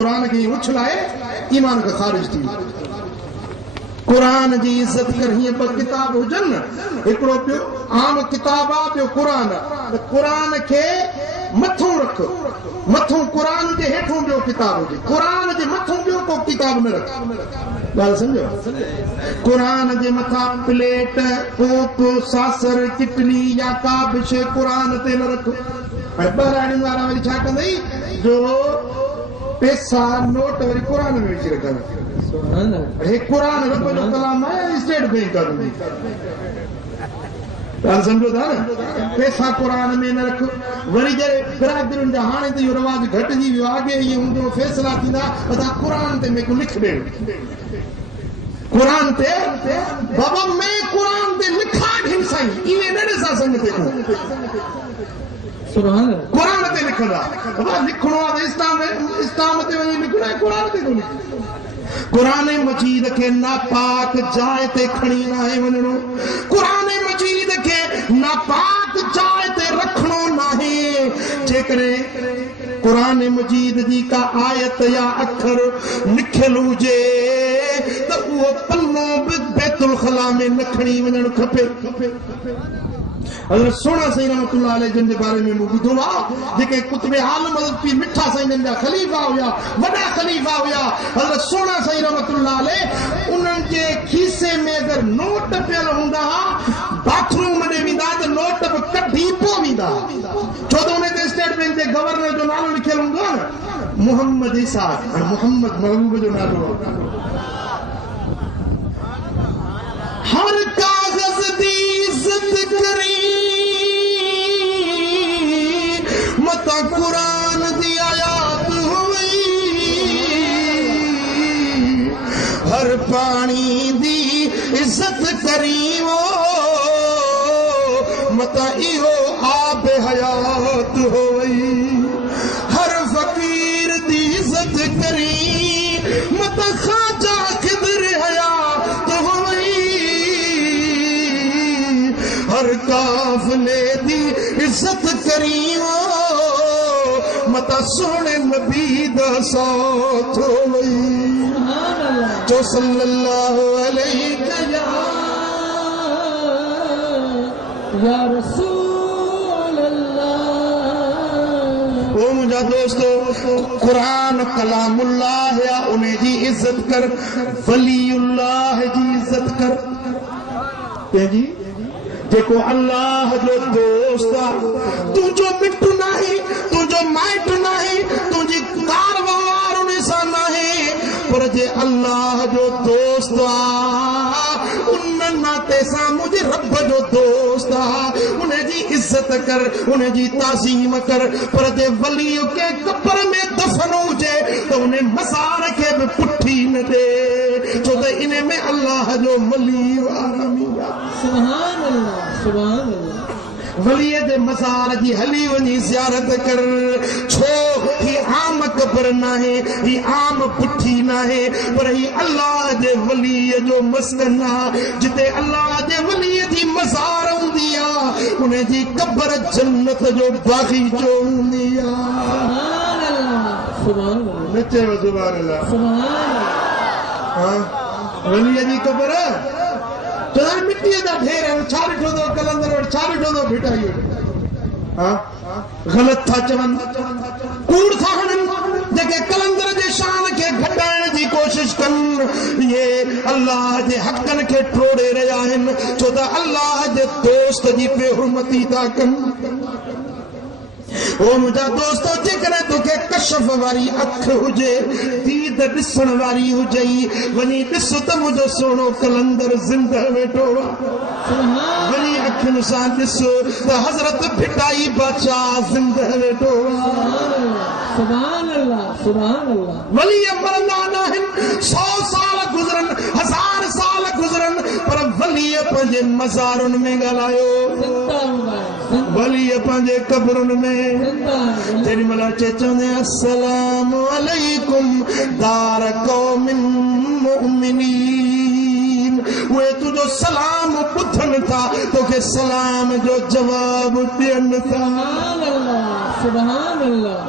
कुरान खे उछलाए ईमान खां ख़ारिज थी। कुरान जी इज्जत कर हीअं ॿ किताब हुजनि, हिकिड़ो पियो आम किताब आहे, ॿियो कुरान। कुरान खे मथों रख, मथों कुरान जे हेठों ॿियो किताब हुजे, कुरान जे मथों ॿियो को किताब न रख। ॻाल्हि सम्झो? कुरान जे मथां प्लेट, कोप, सासर, चिटली या का बि शइ कुरान ते न रख। ऐं ॿाहिराणियुनि वारा वरी छा कंदई जो पैसा नोट वरी कुरान में विझी रखंदा। हे कुरान रब जो कलाम है, स्टेट बैंक का ॻाल्हि सम्झो था न? पैसा कुरान में न रख। वरी जे बिरादरियुनि जा हाणे त इहो रवाज घटिजी वियो आहे, अॻे इहे हूंदो फ़ैसिला थींदा असां कुरान ते में को लिख ॾे, कुरान ते बाबा मैं कुरान ते लिखा ढिन साईं इने नड़े सा संग ते कुरान ते लिखंदा। बाबा लिखणो आहे इस्लाम ते वञी लिखणो आहे, कुरान ते थो लिखे। कुरान मजीद के नापाक जाए ते खणी नाहे वञणो, कुरान मजीद के नापाक जाए ते रखणो नाहे। जेकॾहिं कुरान मजीद जी का आयत या अखर लिखियल हुजे त उहो पन्नो बि बैतुल खला में न खणी वञणु खपे। हज़रत सोना साईं रहमतुल्लाह अलैह जिन जे बारे में मूं ॿुधो आहे, जेके कुतुब आलम हज़रत पीर मिठा साईं जिन जा ख़लीफ़ा हुया, वॾा ख़लीफ़ा हुया, हज़रत सोना साईं रहमतुल्लाह अलैह उन्हनि जे खीसे में अगरि नोट पियल हूंदा, बाथरूम में वेंदा त नोट बि कढी पोइ वेंदा, छो त उन ते स्टेट बैंक जे गवर्नर जो नालो लिखियल हूंदो आहे न, मोहम्मद ईसा ऐं मोहम्मद महबूब जो नालो। हर कागज़ दी इज्जत करी मता कुरान दी आयात हुई, हर पानी दी इज्जत करी वो मता इहो आब हयात हुई, हर फकीर दी इज्जत करी मता ख़ाजा ख़िदर हयात हुई, हर काफ़िले दी इज्जत करी वो मता सोने नबी दा साथ होई, जो सल्लल्लाहु अलैहि या रसूल अल्लाह। ओ मुझा दोस्तों, कुरान कलामुल्लाह है, उन्हें जी इज्जत कर, वलीउल्लाह जी इज्जत कर। जी देखो अल्लाह जो दोस्त तू जो मिट नहीं, तू जो माइट नहीं, तुझी कारवार उन्हें सा नहीं, पर जे अल्लाह जो दोस्त उन नाते सा मुझे रब जो दोस्त उन्हें जी इज्जत कर, उन्हें जी ताज़ीम कर। पर जे वली के कब्र में दफन हुजे तो उन्हें मज़ार के भी पुठी न दे, छो त इन्हें में अल्लाह जो वली सुभान अल्लाह, सुभान अल्लाह। वलीअ जे मज़ार जी हली वञी ज़ियारत कर, छो ही आम कब्र नाहे, ही आम पुठी नाहे, पर ही अल्लाह जे वलीअ जो मस्कन आहे। जिते अल्लाह जे वलीअ जी मज़ार हूंदी आहे उन जी कब्र जन्नत जो बाग़ीचो हूंदी आहे। सुभान अल्लाह, सुभान अल्लाह। नचे सुभान अल्लाह, सुभान अल्लाह। वलीअ जी कब्र मिट्टी का ढेर है, छा ॾिठो अथव कलंदर वटि, छा ॾिठो अथव भिटाई वटि? ग़लति था चवनि, कूड़ था हणनि, जेके कलंदर जे शान खे घटाइण जी कोशिश कनि, इहे अल्लाह जे हक़नि खे टोड़े रहिया आहिनि, छो त अल्लाह जे दोस्त जी बेहुरमती था कनि। ओ मुंहिंजा दोस्तो, जेकॾहिं तोखे कशफ वारी अख हुजे, दीद ॾिसण वारी हुजे, वञी ॾिस त मुंहिंजो सुहिणो कलंदर ज़िंदह वेठो आहे। वञी अखियुनि सां ॾिस त हज़रत भिटाई बादशाह ज़िंदह वेठो आहे। सुभान अल्लाह, सुभान अल्लाह। वली मरंदा न आहिनि, 100 साल गुज़रनि, 1000 साल गुज़रनि, पर वली पंहिंजे मज़ारुनि में ॻाल्हायो, वली पंहिंजे कब्रुनि में तेरी मला चवंदे अस्सलाम अलैकुम दार कौमिन मुमिनीन, उहे तुंहिंजो सलाम ॿुधनि था, तोखे सलाम जो जवाब ॾियनि था। सुभान अल्लाह, सुभान अल्लाह।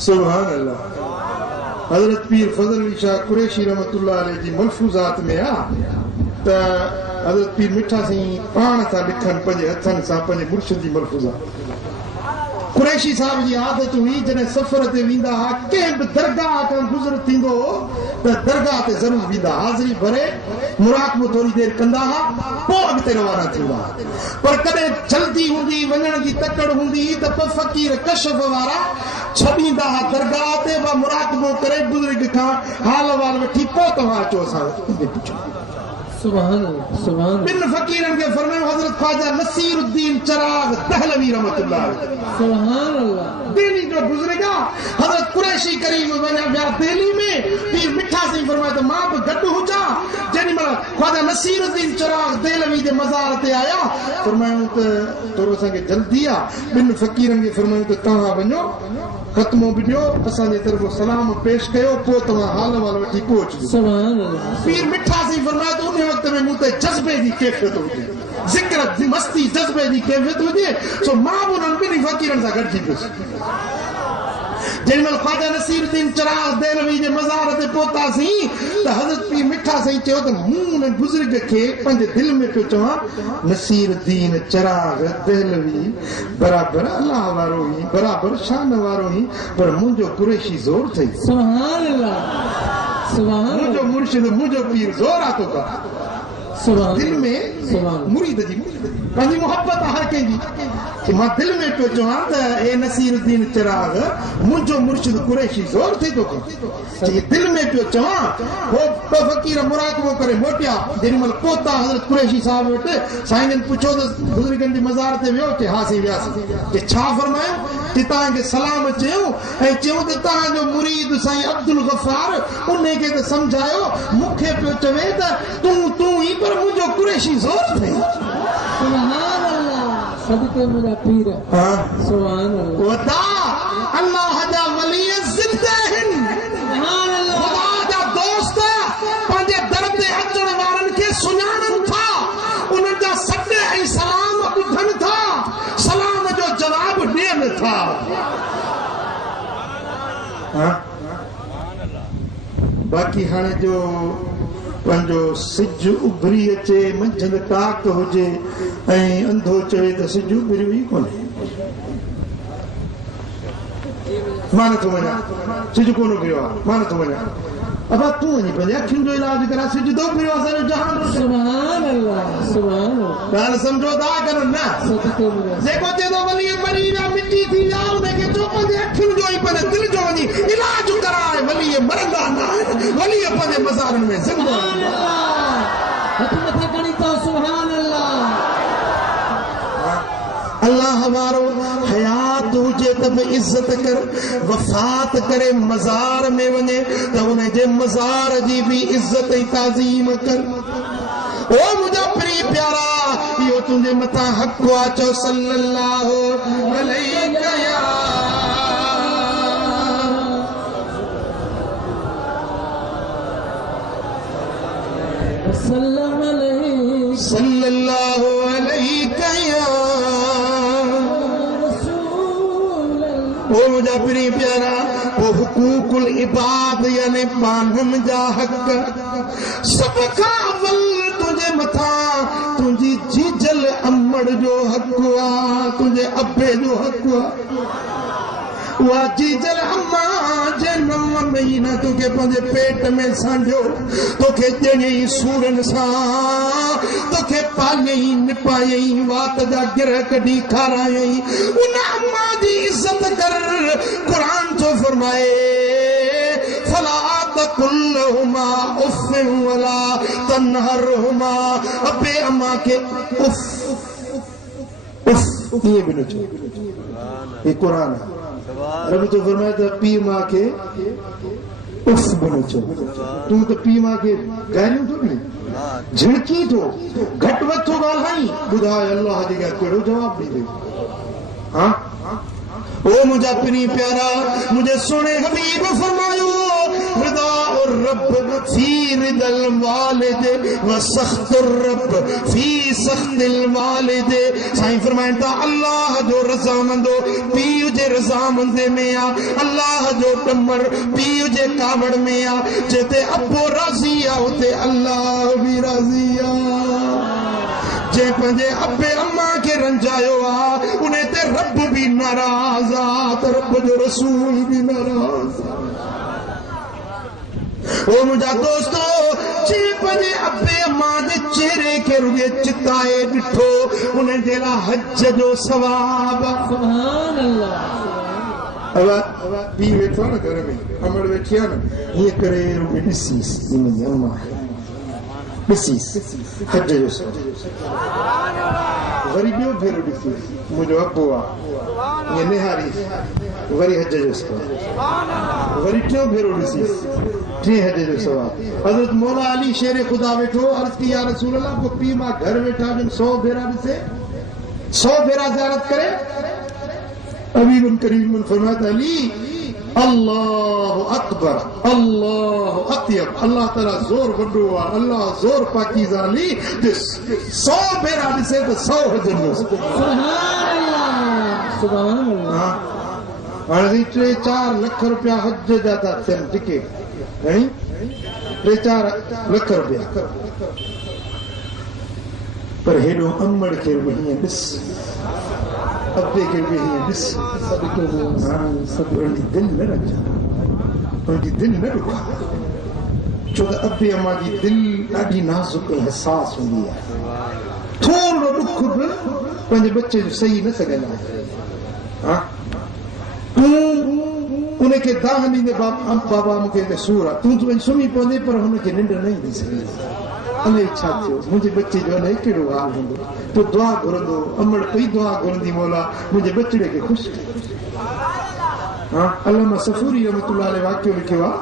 सुभान अल्लाह। हजरत पीर फजल अली शाह कुरैशी रहमतुल्लाह अलैह जी मलफूजात में आ त हजरत पीर मिठा सिंह पाण सां लिखनि पंहिंजे हथनि सां पंहिंजे मुर्शिद जी मलफूज़ा। कुरैशी साहब जी आदत हुई जॾहिं सफ़र ते वेंदा हुआ कंहिं बि दरगाह खां गुज़र थींदो त दरगाह ते ज़रूरु वेंदा, हाज़िरी भरे मुराक़बो थोरी देरि कंदा हुआ, पोइ अॻिते रवाना थींदा हुआ। पर कॾहिं जल्दी हूंदी, वञण जी तकड़ हूंदी त पोइ फ़क़ीर कशफ वारा छॾींदा हुआ दरगाह ते, मुराक़बो करे बुज़ुर्ग खां हाल वाल वठी पोइ तव्हां अचो असां पुछो। सुभान अल्लाह, सुभान अल्लाह। बिन फ़क़ीरनि खे फरमायो हज़रत ख्वाजा नसीरुद्दीन चिराग़ दहलवी रहमतुल्लाह अलैह, सुभान अल्लाह, दिल्ली जो गुज़रिगा। हज़रत कुरैशी करीम वञा विया दिल्ली में, पीर मिठा सिंह फरमायो त मां बि गॾु हुजां। जेॾी महिल ख्वाजा नसीरुद्दीन चिराग़ दहलवी जे मज़ार ते आया, फरमायो त थोरो असांखे जल्दी आहे। बिन फ़क़ीरनि खे फरमायो त तव्हां वञो, ख़त्मो बि ॾियो, असांजे तरफ़ सलाम पेश कयो, पोइ तव्हां हाल वाल वठी पोइ अचिजो। सुभान अल्लाह। पीर मिठा सिंह फरमायो त उन वक़्त में मूं ते जज़्बे जी कैफ़ियत हुजे, ज़िक्र मस्ती जज़्बे जी कैफ़ियत हुजे, सो मां बि उन्हनि ॿिन्ही फ़क़ीरनि सां गॾिजी पियुसि। जेॾी महिल ख्वाजा नसीरुद्दीन चिराग़ दहलवी जे मज़ार ते पहुतासीं त हज़रत पीर मिठा साईं चयो त मूं उन बुज़ुर्ग खे पंहिंजे दिलि में पियो चवां, नसीरुद्दीन चिराग़ दहलवी बराबरि अलाह वारो हुई, बराबरि शान वारो हुई, पर मुंहिंजो कुरैशी ज़ोर अथई, सुभान अल्लाह, सुभान मुंहिंजो मुर्शिद मुंहिंजो पीर ज़ोर आहे तोखां। सुभान दिल में मुरीद जी पंहिंजी मोहब्बत हर कंहिंजी कि मां दिल में पियो चवां त ए नसीरुद्दीन चिराग़ मुंहिंजो मुर्शिद कुरैशी ज़ोर थी तोखां, दिल में पियो चवां। पोइ फ़क़ीर मुराक़बो करे मोटिया, जेॾी महिल पहुता हज़रत कुरैशी साहिब वटि, साईं जन पुछो त बुज़ुर्गनि जी मज़ार ते वियो, कि हा साईं वियासीं, कि छा फरमायो, कि तव्हांखे सलाम चयूं ऐं चयूं त तव्हांजो मुरीद साईं अब्दुल गफ़ार उन खे त सम्झायो, मूंखे पियो चवे त तूं ई पर मुंहिंजो कुरैशी ज़ोर अथई। सुभान अल्लाह, सदके मुंहिंजा पीर। हाँ सुभान अल्लाह। वता अल्लाह जा वली ज़िंदा आहिनि, सुभान अल्लाह। ख़ुदा जा दोस्त पंहिंजे दर ते अचण वारनि खे सुञाणनि था, उन्हनि जा सॾ ऐं सलाम ॿुधनि था, सलाम जो जवाब ॾियनि था। बाक़ी हाणे जो पंहिंजो सिज उभरी अचे, मंझंदि काक हुजे ऐं अंधो चवे त सिज उभरियो ई कोन्हे, मां नथो वञा, सिज कोन उभरियो आहे, मां नथो वञा। अब तूं वञी पंहिंजे अखियुनि जो इलाज करा, सिज थो उभरियो आहे, असांजो जहान सुभान अल्लाह, सुभान अल्लाह। ॻाल्हि सम्झो था कनि न, सदके मुंहिंजा जेको चए थो वली मरी विया मिटी थी विया, उनखे चओ पंहिंजे अखियुनि जो ऐं पंहिंजे दिलि जो वञी इलाज कराए, वली मरंदा न आहिनि, वली पंहिंजे मज़ारनि में ज़िंदा आहिनि। हथ मथे खणी तो सुभान अल्लाह। अल्लाह वारो हयात हुजे त बि इज़त कर, वफ़ात करे मज़ार में वञे त उन जे मज़ार जी बि इज़त ऐं ताज़ीम कर। ओ मुंहिंजा प्री प्यारा, इहो तुंहिंजे मथां हक़ आहे, चओ सल्लल्लाहु अलैहि सल्लल्लाहु अलैहि ओ मुंहिंजा प्री प्यारा, ओ हुकूकुल इबाद यानी माण्हुनि जा हक़, सभ खां अवल तुंहिंजे मथां तुंहिंजी जीजल अमड़ जो हक़ आहे, तुंहिंजे अबे जो हक़ आहे। उहा जीजल अम्मा जे 9 महीना तोखे पंहिंजे पेट में सांढियो, तोखे ॼणियईं सूरनि सां, तोखे पालियईं निपायईं, वात जा गिर कढी खारायईं, उन अम्मा जी इज़त कर। क़ुरान थो फरमाए, फला तकुल लहुमा उफ़ वला तनहरहुमा, अबे अम्मा खे उफ़ उफ़ ईअं बि न चओ, ये क़ुरान आहे। रब तो फरमाए त पीउ मां खे उफ़ बि न चओ, तूं त पीउ मां खे गालियूं थो ॾे, झिड़की थो, घटि वधि थो ॻाल्हाई, ॿुधाए अल्लाह जे ॻाल्हि कहिड़ो जवाबु ॾींदे। हा ओ मुंहिंजा प्री प्यारा, मुंहिंजे सुहिणे हबीब फरमायो, रिदा और रब फी रिदल वालिद व सख्तुर रब फी सख्तिल वालिद। साईं फरमाइनि था अल्लाह जो रज़ामंदो पीउ जे रज़ामंदे में आ, अल्लाह जो टमर पीउ जे कावड़ में आ। जिते अबो राज़ी आ उते अल्लाह भी राज़ी आ। जे पंहिंजे अबे अम्मा के रंजायो आ उन्हें ते रब भी नाराज़ आ, त रब जो रसूल भी नाराज़ आ। ओ मुंहिंजा दोस्तो, जे पंहिंजे अबे अम्मा जे चेहरे खे रुॻे चिताए ॾिठो उन्हें जे लाइ हज जो सवाब। सुभान अल्लाह। पी वेठो न घर में, अमड़ वेठी आहे न, हीअं करे रुॻे ॾिसीस मुंहिंजी अम्मा ॾिसीस हज जो सवाब। वरी ॿियो भेरो ॾिसीस मुंहिंजो अबो आहे ईअं निहारी वरी हज जो सवाब। वरी टियों भेरो ॾिसीस टे हज जो सवाब। हज़रत मौला अली शेर खुदा वेठो अर्ज़ की या रसूल अल्लाह को पी मां घर वेठा 100 भेरा ॾिसे 100 भेरा ज़ियारत करे। अबीबन करीमन फरमाता अली अल्लाह अकबर अल्लाह अत्यब, अल्लाह ताला जोर वॾो आहे, अल्लाह जोर पाकीज़ा। अली 100 भेरा ॾिसे त 100 हज जो। सुभान अल्लाह सुभान अल्लाह। हाणे 3-4 लख रुपया हज जा था थियनि टिकेट, 3-4 लख रुपया। पर हेॾो अमड़ खे बि हीअं ॾिस, अबे खे बि हीअं ॾिस, उनजी दिलि न रख, उनजी दिलि न ॾुखा, छो त अबे अम्मा जी दिलि ॾाढी नाज़ुक ऐं हसास हूंदी आहे। थोरो ॾुख बि पंहिंजे बच्चे जो सही न सघंदा आहिनि। तूं उनखे दाह ॾींदे बाबा मूंखे हिते सूर आहे, तूं वञी सुम्ही पवंदे पर हुनखे निंड न ईंदी सघे। अलाए छा थियो मुंहिंजे बच्चे जो अलाए कहिड़ो हाल हूंदो। तूं दुआ घुरंदो, अमड़ पई दुआ घुरंदी मौला मुंहिंजे बचड़े खे ख़ुशि कयो। अल्लामा सफूरी रहमतुल्लाह अलैह वाक़ियो लिखियो आहे,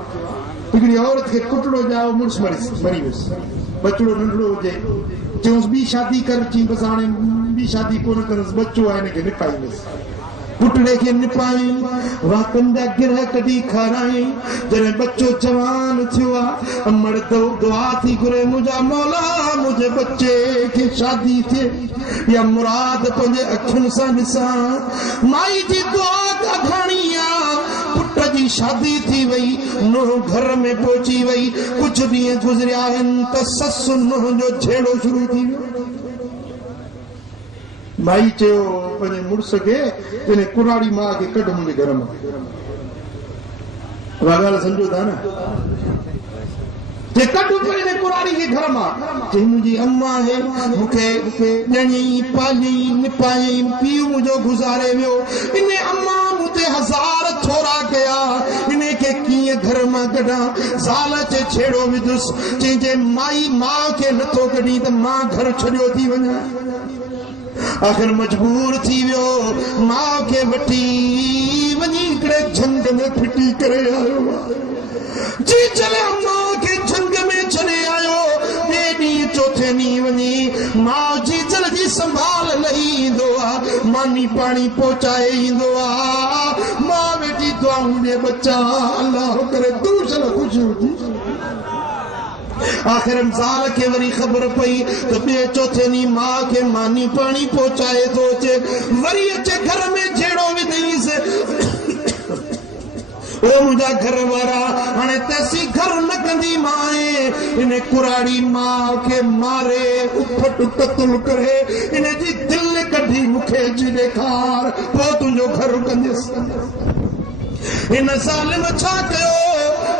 हिकिड़ी औरत खे कुटड़ो ॼाओ, मुड़ुसु मरी वियुसि, बचड़ो नंढड़ो हुजे, चयूंसि ॿी शादी कर, चई बसि हाणे ॿी शादी कोन कंदसि, बच्चो आहे हिनखे निपाईंदसि। पुटड़े खे निपाई वाकनि जा गिरह कढी खाराई। जॾहिं बच्चो जवान थियो आहे अमड़ दुआ थी घुरे मुंहिंजा मौला मुंहिंजे बच्चे खे शादी थिए या मुराद तुंहिंजे अखियुनि सां ॾिसां। माई जी दुआ अघाणी आहे, पुट जी शादी थी वई, नुंहुं घर में पहुची वई। कुझु ॾींहं गुज़रिया आहिनि त ससु नुंहुं जो छेड़ो शुरू थी वियो। माई चयो पंहिंजे मुड़ुस खे, हिन कुराड़ी मां खे कढ मुंहिंजे घर मां। उहा ॻाल्हि सम्झो था न, कढ पंहिंजे कुराड़ी खे घर मां। चई मुंहिंजी अम्मा आहे मूंखे ॼणई पालियई निपायई, पीउ मुंहिंजो गुज़ारे वियो, इन अम्मा मूं ते 1000 थोरा कया, इन खे कीअं घर मां कढां। ज़ाल चे छेड़ो विधुसि, चई माई मां खे नथो कढी त मां घर छॾियो थी वञा। आख़िर मजबूर थी वियो, मां खे वठी वञी हिकिड़े झंग में फिटी करे आयो। जी चले अम्मा खे झंग में छॾे आयो, ॿिए ॾींहुं चोथे ॾींहुं वञी मां जी जल जी संभाल लही ईंदो आहे, मानी पाणी पहुचाए ईंदो आहे। मां वेठी दुआऊं ॾे बच्चा अल्लाह करे तूं चल ख़ुशि हुजी। आख़िर ज़ाल खे वरी ख़बर पई त ॿिए चौथे ॾींहुं मां खे मानी पाणी पहुचाए थो अचे, वरी अचे घर में छेड़ो विधईंसि। ओ मुंहिंजा घर वारा हाणे तैसी घर न कंदी माए, इन कुराड़ी मां खे मारे उफट कतल करे, इन जी दिलि कढी मूंखे अची ॾेखार, पोइ तुंहिंजो घर कंदसि। हिन ज़ालिम छा कयो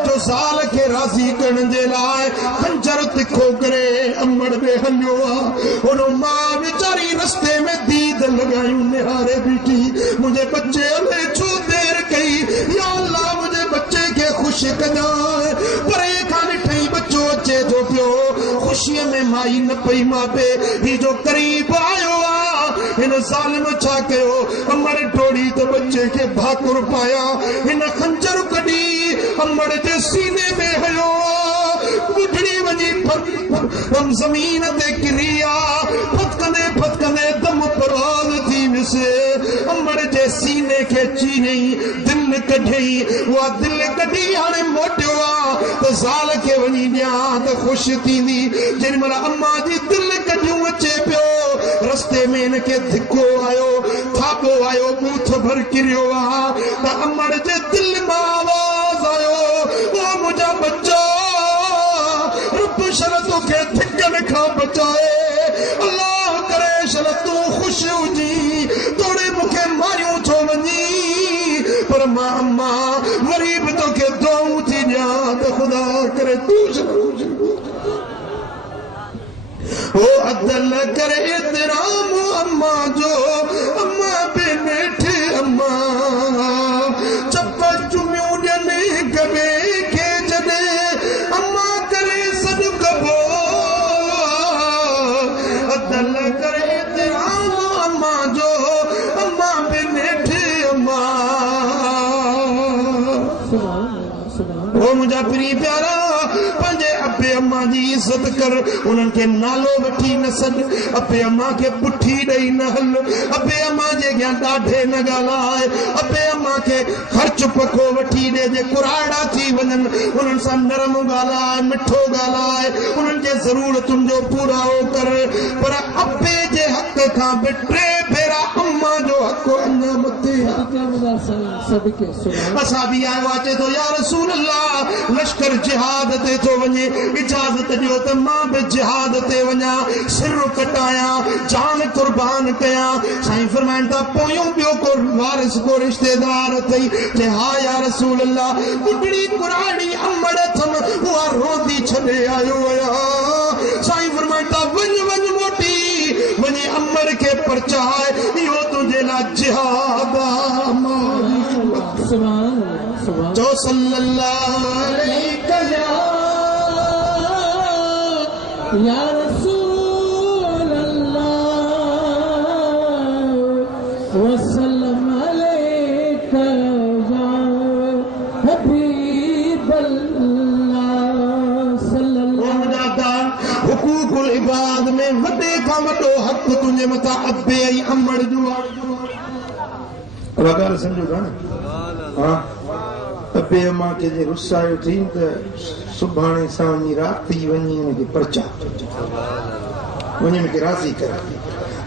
जो ज़ाल खे राज़ी करण जे लाइ खंजर तिखो करे अमड़ में हलियो आहे। हुन मां वीचारी रस्ते में दीद लॻायूं निहारे बीठी, मुंहिंजे बच्चे अलाए छो देरि कई, या अल्लाह मुंहिंजे बच्चे खे ख़ुशि कजां। परे खां ॾिठई बच्चो अचे थो पियो, ख़ुशीअ में माई न पई मापे, ही जो क़रीब आयो आहे। हिन ज़ालिम छा कयो, अमड़ टोड़ी त बच्चे खे भाकुर पाया, हिन खंजर कढी अमड़ जे सीने में हयो, बुढ़ड़ी वञी ज़मीन ते किरी आहे, फतकंदे फतकंदे दम पराज़ थी वियुसि। अमड़ जे सीने खे चीरई, दिलि कढी वेठे उहा दिल कढी हाणे मोटियो आहे त ज़ाल खे वञी ॾियां त ख़ुशि थींदी जेॾी महिल अम्मा जी दिल कढियूं अचे पियो रस्ते में हिनखे धिको आयो थाको आयो बूथ भर किरियो आहे त अमड़ जे दिल मां आवाज़ आयो ओ मुंहिंजा बच्चा रब शल तोखे धिकनि खां बचाए अल्लाह करे शल तूं ख़ुशि हुजी तोड़े मूंखे मारियूं थो वञी पर मां अम्मा वरी बि तोखे दुआऊं थी ॾियां त ख़ुदा करे तूं ओ अदल करे एतिराम अम्मा जो अम्मा पे नेठे अम्मा चप चुमियूं ॾियनि गबे खे जॾहिं अम्मा करे सॾु कबो अदल करे एतिराम अम्मा जो अम्मा पे नेठे अम्मा ओ मुंहिंजा प्री प्यारा पंहिंजे अबे अम्मा जी इज़त कर उन्हनि खे नालो वठी न सॾ अबे अम्मा खे पुठी ॾेई न हल अबे अम्मा जे अॻियां ॾाढे न ॻाल्हाए अबे अम्मा खे ख़र्च पको वठी ॾे जे कुराड़ा थी वञनि उन्हनि सां नरम ॻाल्हाए मिठो ॻाल्हाए उन्हनि जे ज़रूरतुनि जो पूराओ कर पर अबे जे हक़ खां बि टे भेरा अम्मा जो हक़ अञा मथे असां बि आयो अचे थो या रसूल अल्लाह लश्कर जिहाद ते थो वञे इजाज़त ॾियो त मां बि जिहाद ते वञा सिर कटायां जान कुर्बान कयां साईं फरमाइनि था पोयूं ॿियो को वारिस को रिश्तेदार अथई चए हा या रसूल अल्लाह ॿुढड़ी कुराड़ी अमड़ अथमि उहा रोंदी छॾे आयो आहियां साईं फरमाइनि था वञ वञ मोटी वञी अमड़ खे परचाए इहो तुंहिंजे लाइ जिहाद जो सल्लल्लाहु अलैहि या रसूल अल्लाह वसल्लम अलैका या हबीब अल्लाह सल्लल्लाहु हुकूकुल इबाद में वॾे खां वॾो हक़ तुंहिंजे मथां अबे ऐं अमड़ जो ॻाल्हि सम्झो था न हा अबे अम्मा खे जे रुसायो थी त सुभाणे सां वञी राति वञी हुनखे परचा वञी हुनखे राज़ी कर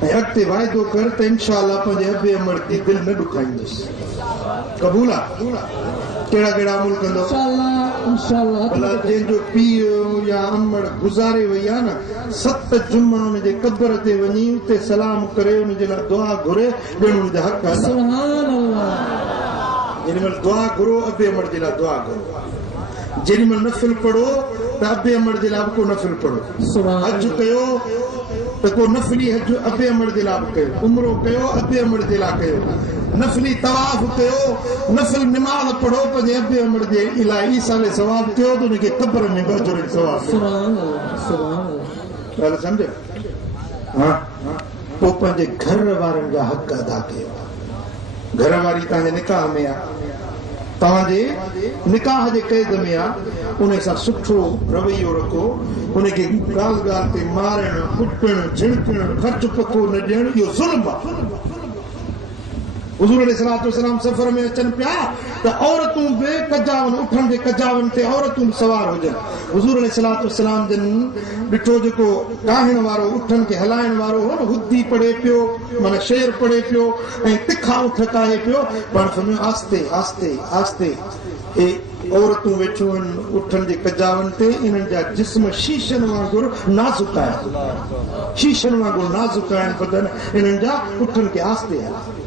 ऐं अॻिते वाइदो कर त इनशा अल्लाह पंहिंजे अबे अमड़ खे दिलि न ॾुखाईंदुसि क़बूल आहे कहिड़ा कहिड़ा अमल कंदो भला जंहिंजो पीउ या अमड़ गुज़ारे वई आहे न 7 जुमा हुनजे क़ब्र ते वञी उते सलाम करे हुनजे लाइ दुआ घुरे ॼण हुनजा हक़ जेॾी महिल दुआ घुरो अबे अमड़ जे लाइ दुआ करो जेॾी महिल नफ़िल पढ़ो त अबे अमड़ जे लाइ बि को नफ़िल पढ़ो हज कयो त को नफ़िली हज अबे अमड़ जे लाइ बि कयो उमिरो कयो अबे अमड़ जे लाइ कयो नफ़िली तवाफ़ कयो नफ़िल निमाज़ पढ़ो पंहिंजे अबे अमड़ जे इलाही ईसाले सवाब कयो त हुनखे क़ब्र में अजर सवाब ॻाल्हि सम्झो हा पोइ पंहिंजे घर वारनि जा हक़ अदा कयो घर वारी तव्हांजे निकाह में आहे तव्हांजे निकाह जे क़ैद में आहे उन सां सुठो रवैयो रखो उनखे ॻाल्हि ॻाल्हि ते मारणु कुटणु झिड़कणु ख़र्च पको न ॾियणु इहो ज़ुल्म आहे हुज़ूर अलैहिस्सलाम सफ़र में अचनि पिया त औरतूं बि कजावन उठनि जे कजावन ते औरतूं बि सवार हुजनि हुज़ूर अलैहिस्सलाम जन ॾिठो जेको गाहिण वारो उठनि खे हलाइण वारो हो न हुद्दी पढ़े पियो माना शेर पढ़े पियो ऐं तिखा उठ काहे पियो पाण फरमायो आस्ते आस्ते आस्ते औरतूं वेठियूं आहिनि उठनि जे कजावन ते इन्हनि जा जिस्म शीशनि वांगुरु नाज़ुक आहिनि शीशनि वांगुरु नाज़ुक आहिनि बदन इन्हनि जा उठनि खे आस्ते आहे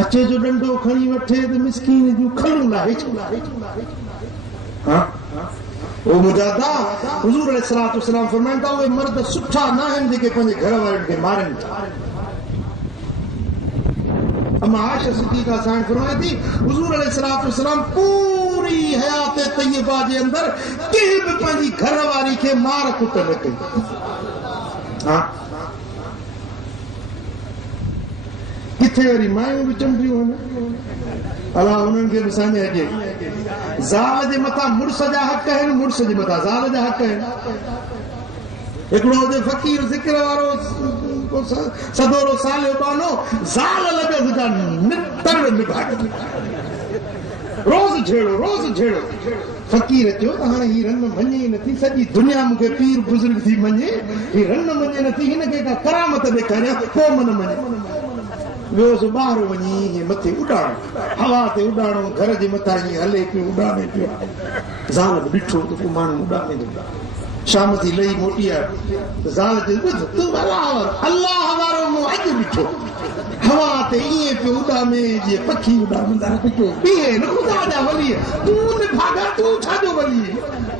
अचे जो डंडो खणी वठे त मिसकीन जूं खणूं लाहे ओ मुजादा हुज़ूर अलैहिस्सलाम फरमाइनि था उहे मर्द सुठा न आहिनि जेके पंहिंजे घर वारनि खे मारनि था अम्मा आयशा सिद्दीक़ा साईं फरमाए थी हुज़ूर अलैहिस्सलाम पूरी हयात तय्यबा जे अंदरि कंहिं बि पंहिंजी घर वारी खे मार कुट न कई किथे वरी मायूं बि चंडियूं आहिनि अला उन्हनि खे बि साईं अॼु ज़ाल जे मथां मुड़ुस जा हक़ आहिनि मुड़ुस जे मथां ज़ाल जा हक़ आहिनि हिकिड़ो हुजे फ़क़ीर ज़िक्र वारो को सदोरो साले बानो जाल लगे का नितर निभाग रोज झेड़ो फकीर चयो त हाणे ही रन मञे नथी सॼी दुनिया मूंखे पीर बुज़ुर्ग थी मञे ही रन मञे नथी हिनखे का करामत ॾेखारियां पोइ मन मञे वियोसि ॿाहिरि वञी हीअं मथे उॾाणो हवा ते उॾाणो घर जे मथां हीअं हले पियो उॾामे पियो ज़ाल बि ॾिठो त पोइ माण्हू उॾामे थो शाम थी लही मोटी आयो ज़ाल चई ॿुध तूं अलाह वारो मूं अॼु ॾिठो हवा ते ईअं पियो उॾामे जीअं पखी उॾामंदा इहे न ख़ुदा जा वली तूं न भागा तूं छाजो वली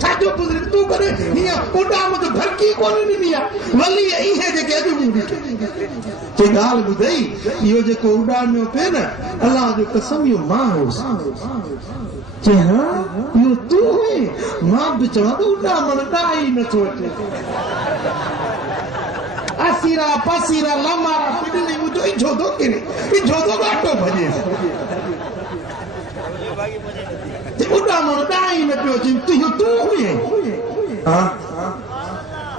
छाजो बुज़ुर्ग तूं करे हीअं उॾाम त भरकी कोन ॾिनी आहे वली इहे जेके अॼु मूं ॾिठो जे ॻाल्हि ॿुधई इहो जेको उॾामियो पिए न अलाह जो कसम इहो मां हुउसि चई हा इहो तूं हुई मां बि चवां त उॾामण ॾाई नथो अचे असीरा पसीरा लमारा पिडनी मुझो इजो दो किरे इजो दो गाटो भजे ते उॾामण ॾाई न पियो अचे तूं हुई हा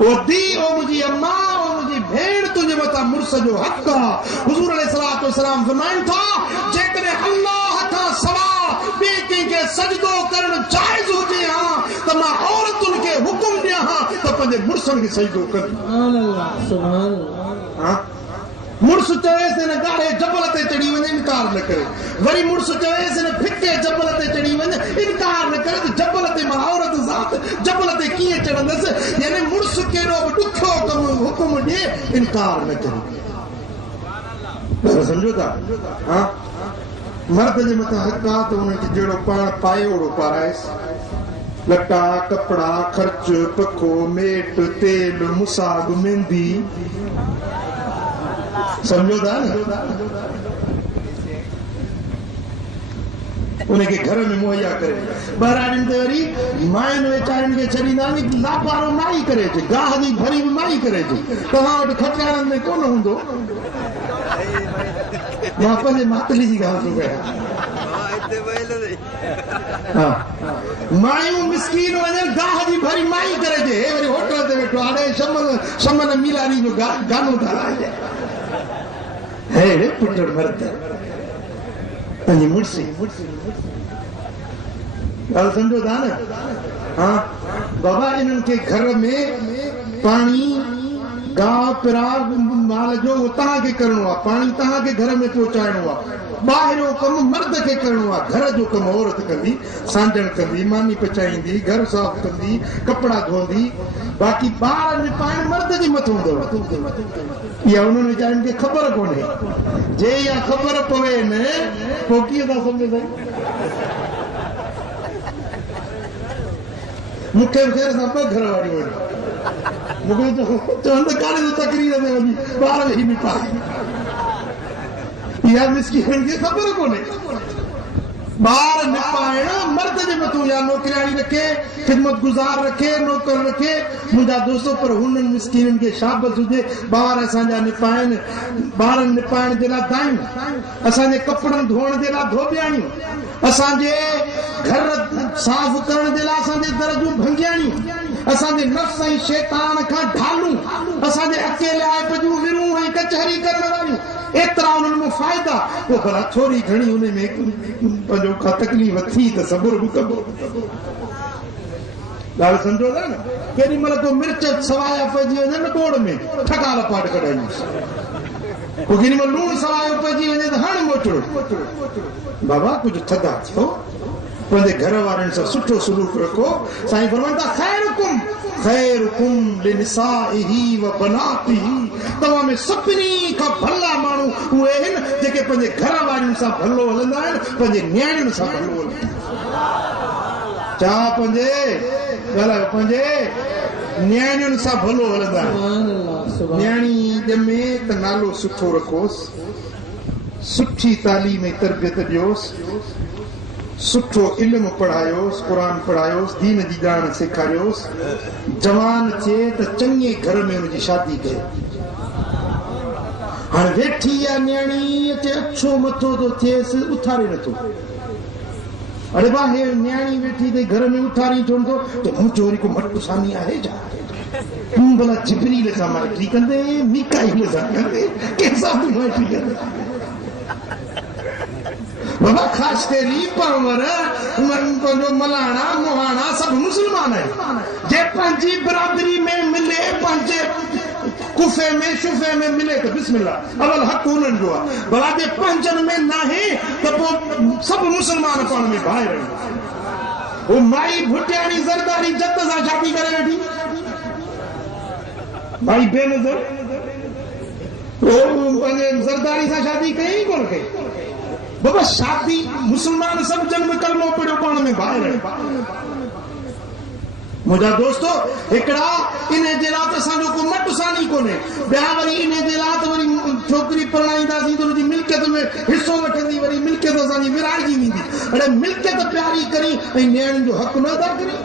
ओ दी ओ मुंहिंजी अम्मा ओ मुंहिंजी भेण तुंहिंजे मथां मुड़ुस जो हक़ आहे हुज़ूर अलैहिस्सलातु वस्सलाम फरमाइनि था जेकॾहिं अल्लाह खां सवा ॿिए कंहिंखे सजदो करणु जाइज़ हुजे हा त मां औरतुनि खे हुकुम ॾियां हा त पंहिंजे मुड़ुसनि खे सजदो कनि मुड़ुस चवेसि हिन ॻाढ़े जबल ते चढ़ी वञे इनकार न करे वरी मुड़ुस चवेसि हिन फिके जबल ते चढ़ी वञे इनकार न करे त जबल ते मां औरत ज़ात जबल ते कीअं चढ़ंदसि यानी मुड़ुस केॾो बि ॾुखियो कमु हुकुम ॾिए इनकार न करे सम्झो था हा मर्द जे मथां हक़ आहे त हुनखे जहिड़ो पाण पाए ओड़ो पाराएसि लटा कपिड़ा ख़र्च पखो मेट तेल मुसाग मेहंदी समझो था न उनखे घर में मुहैया करे ॿाहिरां ते वरी माइनि वेचारियुनि खे छॾींदा आहिनि लापारो माई करे अचे गाह जी भरी बि माई करे अचे तव्हां वटि खटाइणनि में कोन हूंदो मां पंहिंजे मातली जी ॻाल्हि थो कयां मायूं मिसकीन वञनि गाह जी भरी माई करे अचे हे वरी होटल ते वेठो हाणे शमन मीलानी जो गानो था हलाए हे पुटड़ मर्द पंहिंजी मुड़सी ॻाल्हि सम्झो था न हा बाबा इन्हनि खे घर में पाणी गाह पिराग माल जो उहो तव्हांखे करिणो आहे पाणी तव्हांखे घर में पहुचाइणो आहे ॿाहिरियों कमु मर्द खे करिणो आहे घर जो कमु औरत कंदी सांजण कंदी मानी पचाईंदी घर साफ़ कंदी कपिड़ा धोईंदी बाक़ी ॿार निपाइण मर्द जे मथां हूंदव इहा उन्हनि वीचारनि खे ख़बर कोन्हे जे इहा ख़बर पवे न पोइ कीअं था सम्झो साईं मूंखे ख़ैर सां ॿ घर वारियूं आहिनि मूंखे चवंदा कान्हे तकरीर में वञी ॿार वेही निपाए इहा मिसकिन खे ख़बर कोन्हे ॿार निपाइण मर्द जे मथां या नौकरियाणी रखे ख़िदमत गुज़ार रखे नौकर रखे मुंहिंजा दोस्तो पर हुननि मिसकिननि खे शाबत हुजे ॿार असांजा निपाइनि ॿारनि निपाइण जे लाइ दायूं असांजे कपिड़नि धोअण जे लाइ धोबियाणियूं असांजे घर साफ़ करण जे लाइ असांजे दर जूं भंगियाणियूं असांजे नफ़्स ऐं शैतान खां ढालूं असांजे अकेले आइब जूं विरूं ऐं कचहरी करण वारियूं एतिरा उन्हनि में फ़ाइदा पोइ भला थोरी घणी हुन में पंहिंजो का तकलीफ़ थी त सबुर बि कबो ॻाल्हि सम्झो था न केॾी महिल को मिर्च सवाया पइजी वञे न ॾोड़ में ठकाल पाट कढाईंदुसि पोइ केॾी महिल लूणु सवायो पइजी वञे त हाणे मोटियो बाबा कुझु थधा थियो पंहिंजे घर वारनि सां सुठो सलूक रखो साईं फरमाइनि था ख़ैरुकुम लिनिसाइही व बनातिही तव्हां में सभिनी खां भला माण्हू उहे आहिनि जेके पंहिंजे घर वारियुनि सां भलो हलंदा आहिनि पंहिंजे न्याणियुनि सां भलो हलंदा आहिनि छा पंहिंजे न्याणियुनि सां भलो हलंदा आहिनि न्याणी ॼमे त नालो सुठो रखोसि सुठी तालीम ऐं तरबियत ॾियोसि सुठो इल्मु पढ़ायोसि क़ुर पढ़ायोसि दीन जी ॼाण सेखारियोसि जवान थिए त चङे घर में हुनजी शादी कयो हाणे वेठी आहे न्याणी अचे अछो मथो थो थिएसि उथारे नथो अरे वाह हे न्याणी वेठी अथई घर में उथारी चवंदो त मूं चोरी को मटु सामी आहे छा तूं भला जिबरील सां माइटी कंदे मीकाईल सां कंदे कंहिंसां बि माइटी कंदे बाबा ख़ासि तेरी पावर पंहिंजो मलाणा मुहाणा सभु मुस्लमान आहिनि जे पंहिंजी बिरादरी में मिले पंहिंजे कुफे में शुफे में मिले तो बिस्मिल्लाह अवल हक़ उन्हनि जो आहे भला जे पंहिंजनि में नाहे त पोइ सभु मुस्लमान पाण में भाई आहिनि वो माई भुटियाणी ज़रदारी जत सां शादी करे वेठी भाई बेनज़र वो पंहिंजे ज़रदारी सां शादी कई कोन कई बाबा शादी मुसलमान सब जन्म कलमो पढ़ो पाण में भाई आहिनि मुझा दोस्तो हिकड़ा इन जे लाइ असांजो को मटसानी कोन्हे ॿिया वरी इन जे लाइ वरी छोकिरी परणाईंदासीं त हुनजी मिल्कियत में हिसो वठंदी वरी मिल्कियत असांजी विराइजी वेंदी अड़े मिल्कियत प्यारी करी ऐं नियाणियुनि जो हक़ न अदा करी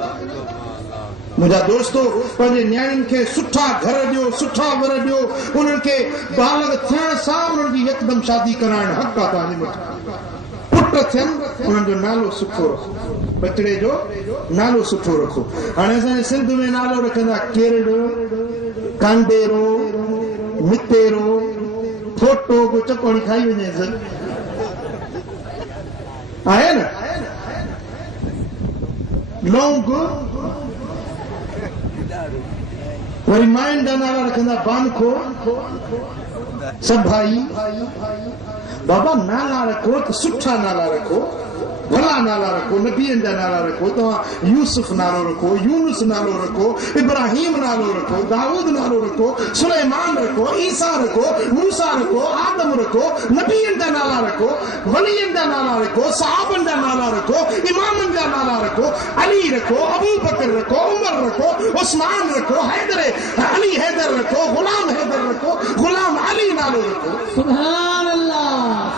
मुझा दोस्तो पंहिंजे नियाणियुनि खे सुठा घर ॾियो सुठा वर ॾियो उन्हनि खे बालग थियण सां उन्हनि जी हिकदमि शादी कराइण हक़ आहे तव्हांजे मथां पुट थियनि उन्हनि जो नालो सुठो रखो बचड़े जो नालो सुठो रखो हाणे असांजे सिंध में नालो रखंदा केरड़ो कांडेरो मितेरो फोटो को चकोड़ी खाई वञे आहे न लौंग वरी माइन जा नाला रखंदा बानखो सभाई बाबा नाला रखो तो सुठा नाला रखो भला नाला रखो नबीअनि जा नाला रखो तव्हां यूसुफ नालो रखो यूनुस नालो रखो इब्राहिम नालो रखो दाऊद नालो रखो सुलेमान रखो ईसा रखो मूसा रखो आदम रखो नबीअनि जा नाला रखो वलीअनि जा नाला रखो सहाबनि जा नाला रखो इमामनि जा नाला रखो अली रखो अबू बकर रखो उमर रखो उस्मान रखो अली हैदर रखो गुलाम हैदर रखो गुलाम अली नालो रखो सुभान अल्लाह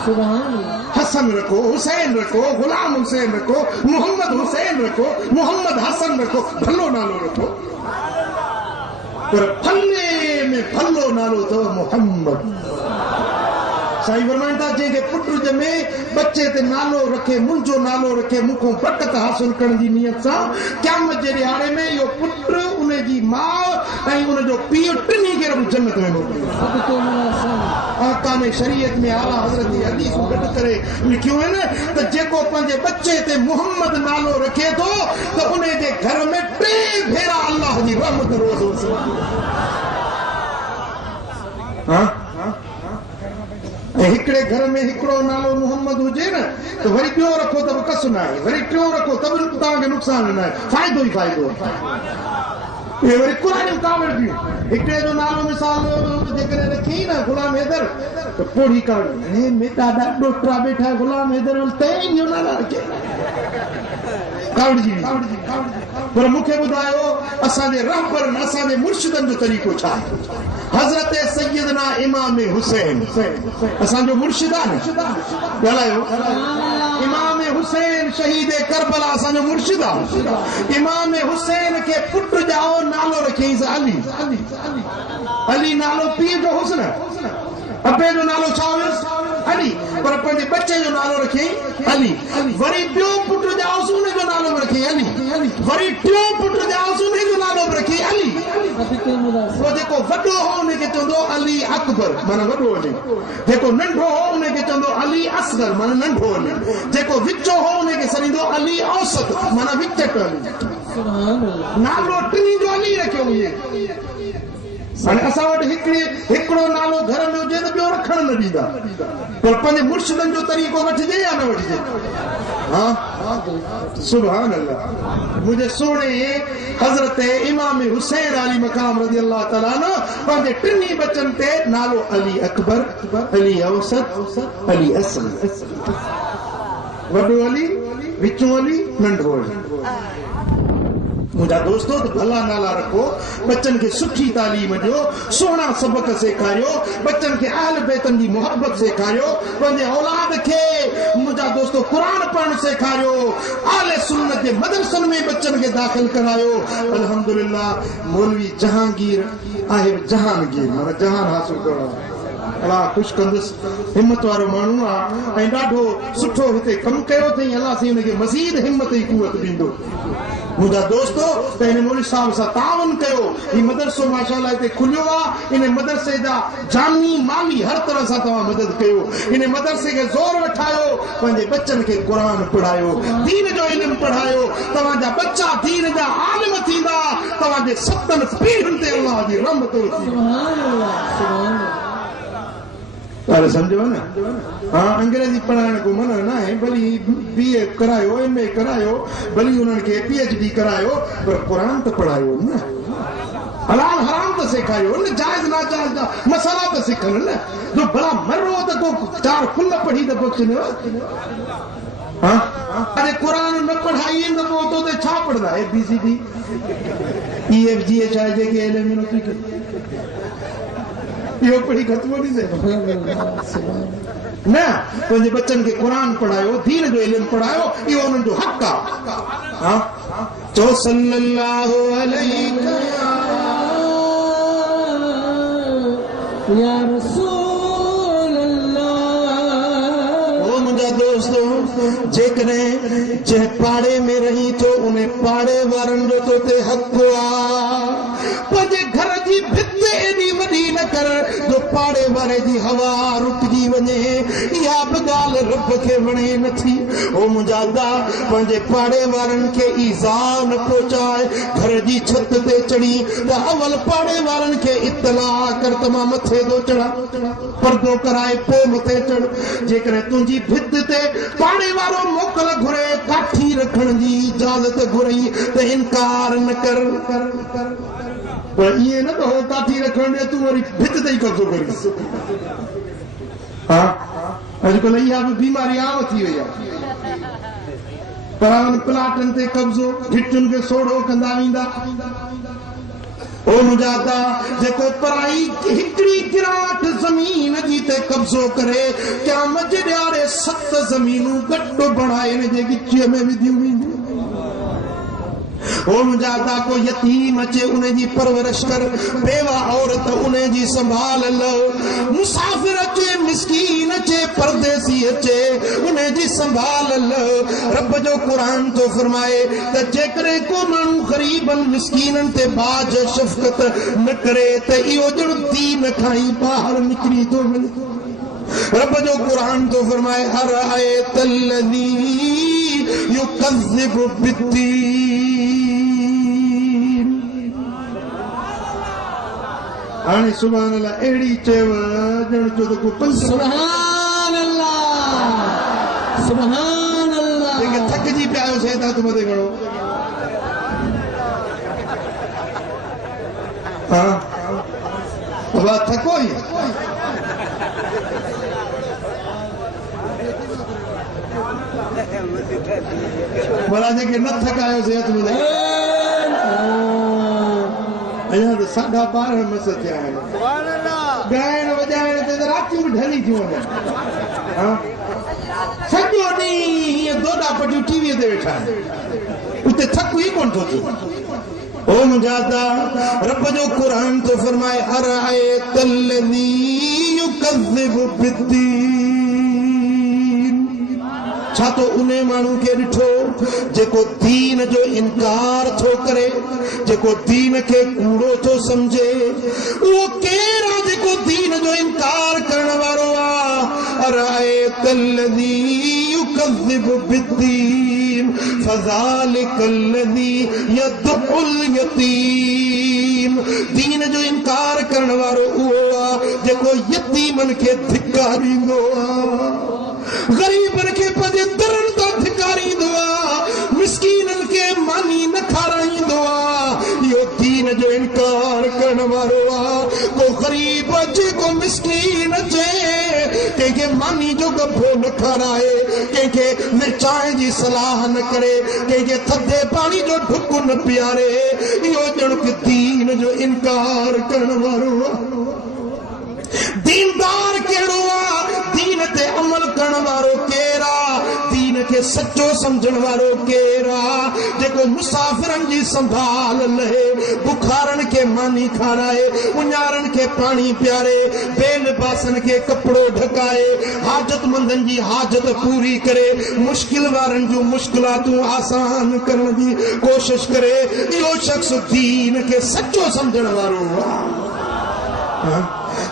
सुभान अल्लाह हसन रखो हुसैन रखो गुलाम हुसैन रखो मोहम्मद हुसैन रखो मोहम्मद हसन रखो भलो नालो रखो पर फल्ले में भलो नालो तो मोहम्मद साईं फरमाइनि था जंहिंखे पुट ॼमे बच्चे ते नालो रखे मुंहिंजो नालो रखे मूंखां बरकत हासिल करण जी नियत सां क़यामत जे ॾियारे में इहो पुट उनजी माउ ऐं उनजो पीउ टिनी खे रब जन्नत में मोकिलियो आका में शरीयत में आला हज़रत जी हदीसूं गॾु करे लिखियूं आहिनि त जेको पंहिंजे बच्चे ते मोहम्मद नालो रखे थो त उन जे घर में 3 भेरा अल्लाह जी रहमत रोज़ वरसंदी हां हिकिड़े घर में हिकिड़ो नालो मोहम्मद हुजे न त वरी ॿियो रखो त बि कस न आहे वरी टियों रखो त बि तव्हांखे नुक़सान न आहे फ़ाइदो ई फ़ाइदो आहे वरी कुरानियूं कावड़ थियूं हिकिड़े जो नालो मिसाल जेकॾहिं रखी न गुलाम हैदर त पोड़ी कावड़ में ॾाढा ॾोटरा वेठा गुलाम हैदर तंहिं जो नाला रखे कावड़जी पर मूंखे ॿुधायो असांजे रहबरनि असांजे मुर्शिदनि जो तरीक़ो छा आहे हज़रत सैयदना इमाम हुसैन असांजो मुर्शिद आहे न ॻाल्हायो इमाम हुसैन शहीद करबला असांजो मुर्शिद आहे इमाम हुसैन खे पुट ॼाओ नालो रखियईंसि अली नालो पीउ जो हुस्न अबे जो नालो छा हुयुसि अली पर पंहिंजे बच्चे जो नालो रखियईं अली वरी ॿियो पुट ॼाओसि उन जो नालो बि रखियईं अली वरी टियों पुट ॼाओसि उन जो नालो बि रखियईं अली वो जेको वॾो हो उनखे चवंदो अली अकबर माना वॾो अली जेको नंढो हो उनखे चवंदो अली असगर माना नंढो अली जेको विचो हो उनखे सॾींदो अली औसत माना विचट अली नालो टिनी जो अली रखियो हुजे हाणे असां वटि हिकिड़ो नालो घर में हुजे त ॿियो रखण न ॾींदा पर पंहिंजे मुर्शिदनि जो तरीक़ो वठिजे या न वठिजे हा सुभान अल्लाह मुंहिंजे सोणे हज़रत इमाम हुसैन अली मक़ाम रज़ी अल्लाह ताला अन्हु पंहिंजे टिनी बचनि ते नालो अली अकबर अली औसत अली असगर वॾो अली विचो अली नंढो अली मुझा दोस्तों तो भला नाला रखो बच्चन के सुठी तालीम ॾियो सोना सबक सेखारियो बच्चन के अहल बैतन की मोहब्बत सेखारियो पंहिंजे औलाद के मुझा दोस्तों कुरान पढ़ण सेखारियो आले सुन्नत के मदरसन में बच्चन के दाखिल करायो अल्हम्दुलिल्लाह मौलवी जहांगीर आहे जहांगीर माना जहान हासिल करो अल्लाह ख़ुशि कंदुसि हिम्मत वारो माण्हू आहे ऐं ॾाढो सुठो हिते कमु कयो अथई अल्लाह साईं हुनखे मज़ीद हिम्मत ऐं कुवत ॾींदो मुंहिंजा दोस्तो त हिन मौलवी साहिब सां तावन कयो हीउ मदरसो माशाअल्लाह हिते खुलियो आहे इन मदरसे जा जानी माली हर तरह सां तव्हां मदद कयो इन मदरसे खे ज़ोर वठायो पंहिंजे बच्चनि खे क़ुर पढ़ायो दीन जो इल्मु पढ़ायो तव्हांजा बच्चा दीन जा आलिम थींदा तव्हांजे 7 पीढ़ियुनि ते अल्लाह जी रहमत अरे समझो न हाँ अंग्रेजी पढ़ाइण को मना न है भली BA करायो MA करायो भली उन्हनि खे PhD करायो पर क़ुरान तो पढ़ायो न हलाल हराम तो सिखायो न जायज़ नाजायज़ जा मसला तो सिखन न जो भला मरो तो को 4 फुल पढ़ी तो कुछ न हाँ अरे क़ुरान न पढ़ाई न तो ते छा पढ़दा ABCD EFGH आहे जेके एलिमेंट्री इहो पढ़ी ख़त्म नहीं थे न पंहिंजे बच्चनि खे क़ुर पढ़ायो दीन जो इल्मु पढ़ायो इहो उन्हनि जो हक़ आहे चओ सल्लल्लाहु अलैहि या रसूल अल्लाह। ओ मुंहिंजा दोस्तो जेकॾहिं जंहिं पाड़े में रही थो उन पाड़े वारनि जो तो ते हक़ आहे पंहिंजे घर जी भित एॾी वॾी न कर जो पाड़े वारे जी हवा रुकिजी वञे इहा बि ॻाल्हि रब खे वणे नथी ओ मुंहिंजा दा पंहिंजे पाड़े वारनि खे ईज़ा न पहुचाए घर जी छत ते चढ़ी त अवल पाड़े वारनि खे इतला कर त मां मथे थो चढ़ा पर्दो कराए पोइ मथे चढ़ जेकॾहिं तुंहिंजी भित ते पाड़े वारो मोकल घुरे काठी रखण जी इजाज़त घुरई त इनकार न कर पर इहे न त काठी रखण में तूं वरी भित ते ई कब्ज़ो करीस अॼुकल्ह इहा बि बीमारी आम थी वई आहे पर प्लाटनि ते कब्ज़ो भिटियुनि खे सोढ़ो कंदा वेंदा ओ मुंहिंजा दा जेको पराई हिकिड़ी किराट ज़मीन जी ते कब्ज़ो करे क़यामत जे ॾियारे 7 ज़मीनूं गॾु बणाए हिन जे विच में विधियूं वेंदियूं ओ मुंहिंजा दा को यतीम अचे उन जी परवरिश कर बेवा औरत उन जी संभाल लो मुसाफ़िर अचे मिस्कीन अचे परदेसी अचे उन जी संभाल लो रब जो क़ुरान तो फरमाए त जेकॾहिं को माण्हू ग़रीबनि मिस्कीननि ते बाज शफ़क़त न करे त इहो ॼण दीन खां ई ॿाहिरि निकिरी थो वञे रब जो क़ुरान तो फरमाए हर आयतल्लज़ी युकज़्ज़िबु बिद्दीन हाणे सुभान अल्लाह अहिड़ी चयव ॼण जो त को पंज सुभान अल्लाह सुभान अल्लाह जेके थकिजी पिया आहियो से हथ मथे खणो हा थको ई भला जेके न थकायो से हथ मथे अञा त 12:30 मस थिया आहिनि ॻाइण वॼाइण ते त रातियूं बि ढली थियूं वञनि सॼो ॾींहुं ईअं दोॾा पटियूं टीवीअ ते वेठा आहिनि उते थक ई कोन थो थिए ओ मुंहिंजा दा रब जो क़ुरान तो फरमाए हर आयतल्लज़ी युकज़्ज़िबु बिद्दीन छा तो उन माण्हू खे ॾिठो जेको दीन जो इनकार थो करे जेको दीन खे कूड़ो थो समझे उहो केरु आहे जेको दीन जो इनकार करण वारो आहे अरायतल्लज़ी युकज़्ज़िबु बिद्दीन फ़ज़ालिकल्लज़ी यदउल यतीम दीन जो इनकार करण वारो उहो आहे जेको यतीमनि खे धिक्कारींदो आहे ग़रीबनि खे पंहिंजे दरनि तां धिक्कारींदो आहे मिस्कीननि खे मानी न खाराईंदो आहे इहो दीन जो इनकार करण वारो आहे को ग़रीब अचे को मिस्कीन अचे कंहिंखे मानी जो गफ़ो न खाराए कंहिंखे चांहि जी सलाह न करे कंहिंखे थधे पाणी जो ढुक न पीआरे इहो ॼण दीन जो इनकार करण वारो आहे दीनदार कहिड़ो आहे दीन ते अमल करण वारो केरु आहे दीन के सच्चो समझण वारो केरा जेको मुसाफिरन जी संभाल लहे बुखारन के मानी खाराए उन्यारन के पानी प्यारे बेलिबासन के कपड़ो ढकाए हाजतमंदन जी हाजत पूरी करे मुश्किल वारन जो मुश्किलातूं आसान करण जी कोशिश करे इहो शख्स दीन के सच्चो समझण वारो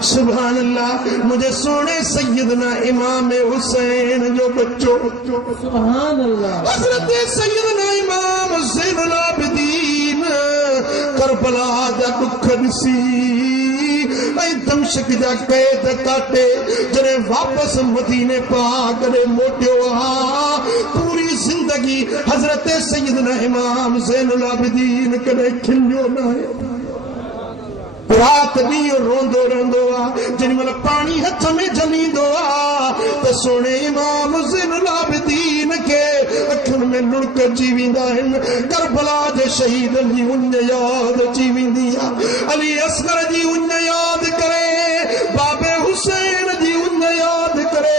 सुभान अल्लाह मुझे सोने सैयदना इमाम हुसैन जो बच्चो सुभान अल्लाह हजरत सैयदना इमाम ज़ैनुल आबिदीन करबला दा दुख ॾिसी ऐं दमशक जा कैद काटे जॾहिं वापस मदीने पाक ॾे मोटियो पूरी जिंदगी हजरत सैयदना इमाम ज़ैनुल आबिदीन कॾहिं खिलियो न आहे रात ॾींहुं रोंदो रहंदो आहे जेॾी महिल पाणी हथ में जमींदो आहे त सोने इमाम ज़ैनुल आबिदीन खे अखियुनि में लुड़क अची वेंदा आहिनि करबला जे शहीदनि जी उन यादि अची वेंदी आहे अली असगर जी उन यादि करे बाबे हुसैन जी उन यादि करे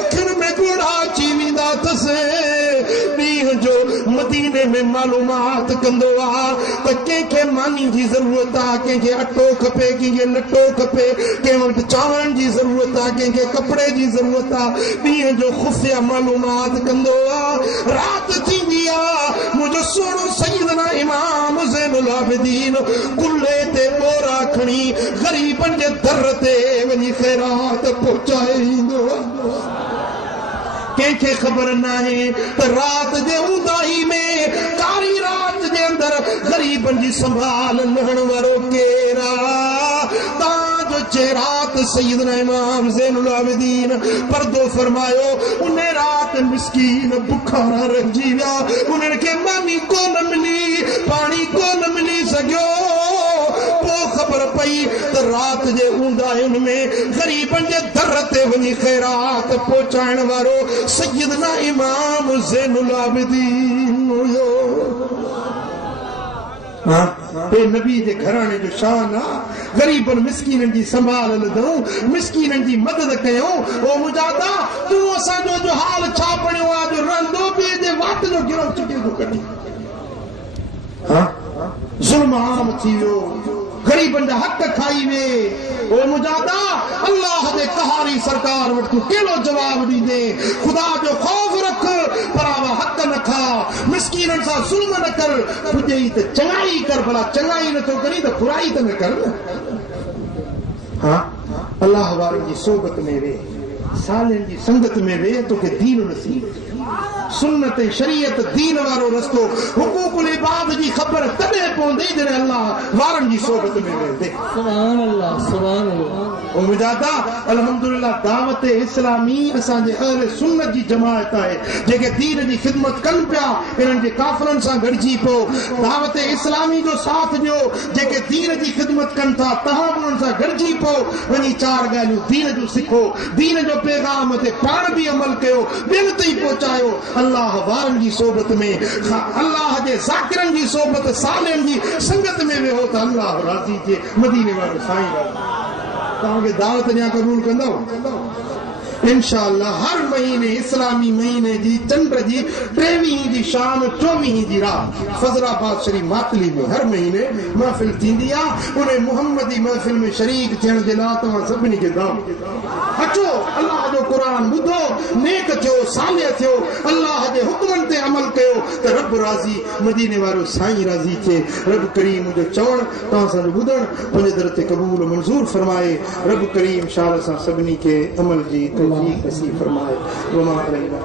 अखियुनि में ॻोढ़ा अची वेंदा अथसि ॾींहं जो मदीने में मालूमात कंदो आहे त कंहिंखे मानी जी ज़रूरत आहे कंहिंखे अटो खपे कंहिंखे लटो खपे कंहिं वटि चांवरनि जी ज़रूरत आहे कंहिंखे कपिड़े जी ज़रूरत आहे ॾींहं जो ख़ुफ़िया मालूमात कंदो आहे राति थींदी आहे मुंहिंजो सोनो सैयदना इमाम ज़ैनुल आबिदीन कुल्हे ते ॿोरा खणी ग़रीबनि जे दर ते वञी ख़ैरात पहुचाए ईंदो आहे कंहिंखे ख़बर नाहे त राति जे ऊंदाही में कारी राति जे अंदर ग़रीबनि जी संभाल लहण वारो केरा ताजो चेरात सैयदना इमाम ज़ैनुल आबिदीन पर्दो फरमायो उन राति मिस्कीन बुखारा रहिजी विया उन्हनि खे मानी कोन मिली पाणी कोन मिली सघियो खबर पई त राति जे ऊंदाहियुनि में ग़रीबनि जे दर ते वञी ख़ैरात पहुचाइण वारो सैयदना इमाम ज़ैनुल आबिदीन हुयो हे नबी जे घराणे जो शान आहे ग़रीबनि मिस्कीननि जी संभाल लधऊं मिस्कीननि जी मदद कयूं ओ मुजादा तूं असांजो जो हाल छा बणियो आहे जो रहंदो ॿिए जे वात जो गिरो चुके थो कढी ज़ुल्म आम थी वियो ग़रीबनि जा हक़ खाई वे ओ मुजादा अल्लाह जे कहारी सरकार वटि तूं कहिड़ो जवाब ॾींदे ख़ुदा जो ख़ौफ़ रख पर आवा हक़ न खा मिस्कीननि सां ज़ुल्म न कर पुॼई त चङाई कर भला चङाई नथो करी त बुराई त न कर अल्लाह वारनि जी सोबत में वे सालनि जी संगत में वे तोखे दीन नसीब सुन्नत शरीयत दीन वारो रस्तो हुकूकुल इबाद जी ख़बर तॾहिं पवंदी जॾहिं अल्लाह वारनि जी सोबत में वेंदे सुभान अल्लाह सुभान अल्लाह ओ मुजादा अल्हम्दुलिल्लाह दावत इस्लामी असांजे अहले सुन्नत जी जमात आहे जेके दीन जी ख़िदमत कनि पिया इन्हनि जे काफ़िरनि सां गॾिजी पोइ दावत इस्लामी जो साथ ॾियो जेके दीन जी ख़िदमत कनि था तव्हां बि उन्हनि सां गॾिजी पोइ वञी चार ॻाल्हियूं दीन जूं सिखो दीन जो पैगाम ते पाण बि अमल कयो ॿियनि ताईं पहुचायो अल्लाह वारनि जी सोबत में अल्लाह जे ज़ाकिरनि जी सोबत सालनि जी संगत में वेहो त अल्लाह राज़ी थिए मदीने वारो साईं तव्हांखे दावत ॾियां क़बूल कंदव इंशाअल्लाह हर महीने इस्लामी महीने जी चंड जी 23 जी शाम 24 जी रात फजराबाद शरीफ मातली में हर महीने महफिल थींदी आहे उन मुहम्मदी महफिल में शरीक थियण जे लाइ तव्हां सभिनी खे दावत अचो अल्लाह जो क़ुरान ॿुधो नेक थियो सालिह थियो अल्लाह जे हुक्मनि ते अमल कयो त रब राज़ी मदीने वारो साईं राज़ी थिए रब करीम मुंहिंजो चवण तव्हां सां ॿुधण पंहिंजे दर ते क़बूल मंज़ूर फरमाए रब करीम शाल सां सभिनी खे अमल जी तौफ़ीक़ नसीब फरमाए वमा अलैना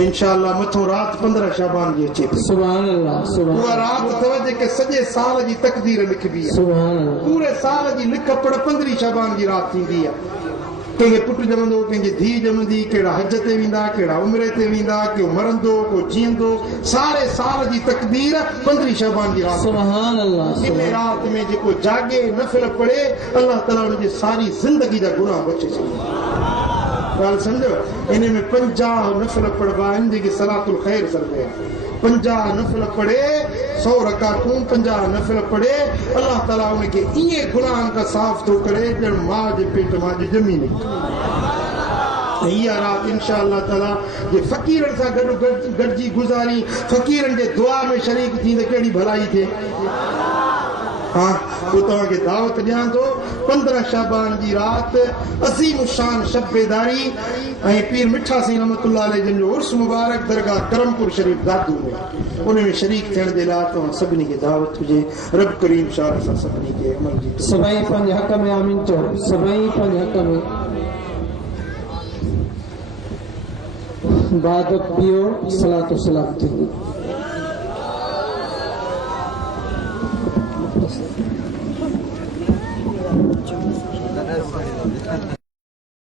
इंशाअल्लाह मथों रात 15 शाबान जी अचे थी सुभान अल्लाह सुभान उहा रात अथव जेके सॼे साल जी तक़दीर लिखबी आहे सुभान अल्लाह पूरे साल जी लिख पढ़ 15 शाबान जी रात थींदी आहे कंहिंखे पुटु ॼमंदो कंहिंखे धीउ ॼमंदी कहिड़ा हज ते वेंदा कहिड़ा उमिरे ते वेंदा को मरंदो को जीअंदो सारे साल जी तक़दीर 15 शाबान जी रात सुभान अल्लाह इन रात में जेको जागे नफ़िल पढ़े अल्लाह ताला उनजी सारी ज़िंदगी जा गुनाह बचे छॾे ॻाल्हि सम्झो इन में 50 नफ़िल पढ़बा आहिनि जेके सलातुल ख़ैर चइबो आहे 50 नफ़िल पढ़े 100 रकातूं 50 नफ़िल पढ़े अल्लाह ताला उनखे इहे गुनाहनि खां साफ़ थो करे ॼण माउ जे पेट मां ॼमी निकितो इहा रात इंशाअल्लाह ताला जे फ़क़ीरनि सां गॾिजी गुज़ारी, फ़क़ीरनि जे दुआ में शरीक थी त कहिड़ी भलाई थिए। हाँ, वो तव्हांखे दावत ॾियां थो 15 शाबान जी रात अज़ीम शान शब बेदारी ऐं पीर मिठा सिंह रहमतुल्लाह अलैह जिन जो उर्स मुबारक दरगाह करमपुर शरीफ दादू में, उन में शरीक थियण जे लाइ तव्हां सभिनी खे दावत हुजे। रब करीम शाह सां सभिनी खे अमल जी सभई पंहिंजे हक़ में आमीन चओ। सभई पंहिंजे हक़ में बाद पियो सलातो सलाम थींदी।